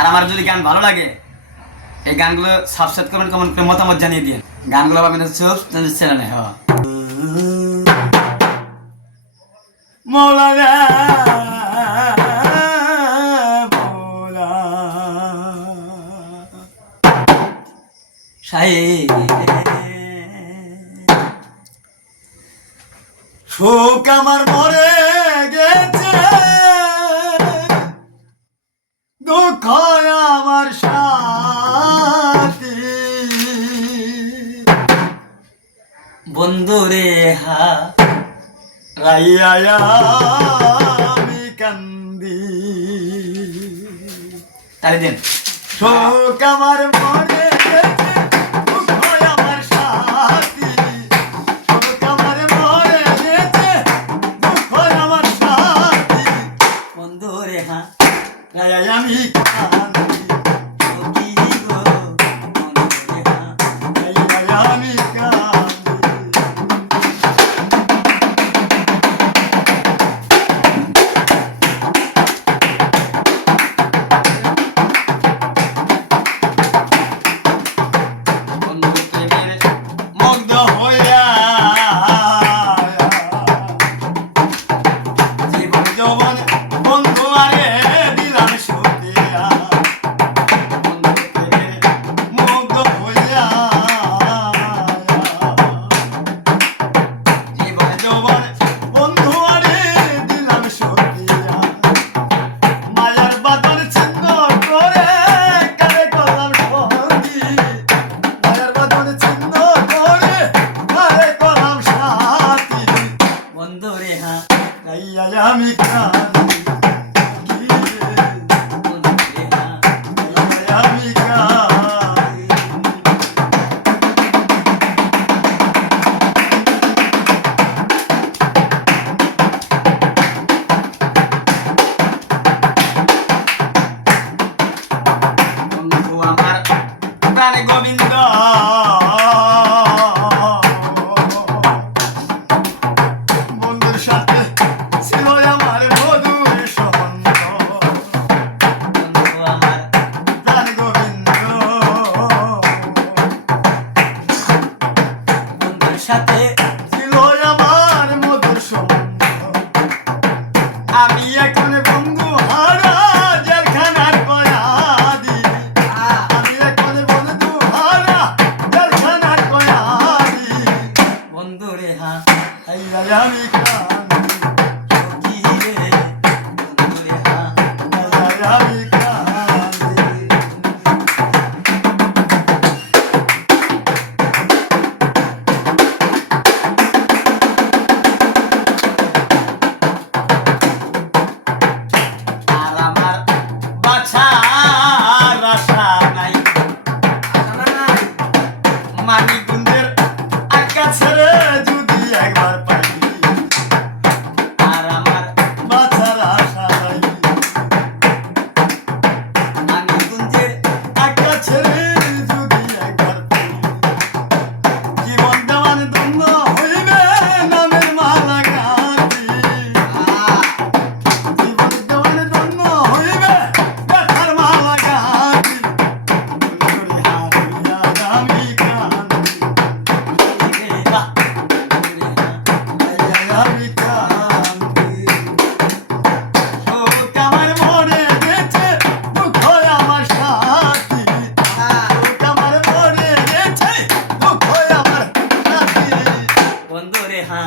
আর আমার যদি গান ভালো লাগে এই গানগুলো সাবস্ক্রাইব করবেন, কমেন্ট করে মতামত জানিয়ে দিন। গানগুলো পাবেন চ্যানেলে। হ্যাঁ মৌলানা মৌলা শাহিদ শোক আমার মরে গেছে, দুঃখ আমার সাথী বন্ধুরে হা রাইয়া আমি কান্দি। তাই দিন শোক আমার মরে গেছে, দুঃখ আমার সাথী, শোক আমার মরে গেছে, দুঃখ আমার সাথী বন্ধুরে হা রাইয়া আমি কান্দি। আমি আমার প্রাণে গোবিন্দ বন্ধুর সাথে ছিল আমার মধুর সম্বন্ধ, বন্ধু আমার প্রাণ গোবিন্দ বন্ধুর সাথে ছিল আমার মধুর সম্বন্ধ। আমি এখন বন্ধু হারা জেলখানার কয়াদি, আমি এখন বন্ধু হারা জেলখানার কয়াদি বন্ধুরে হা আমি মানিগুন্ডের আকাশ রে যদি একবার পাই, আর আমার বাছার আশা নাই। মানিগুন্ডের আকাশ রে যদি একবার পাই, জীবন দেওয়ান ধন্য হইবে নামের মালা গাঁথি, জীবন দেওয়ান ধন্য হইবে ব্যথার মালা গাঁথি। আমি বন্ধুরে হা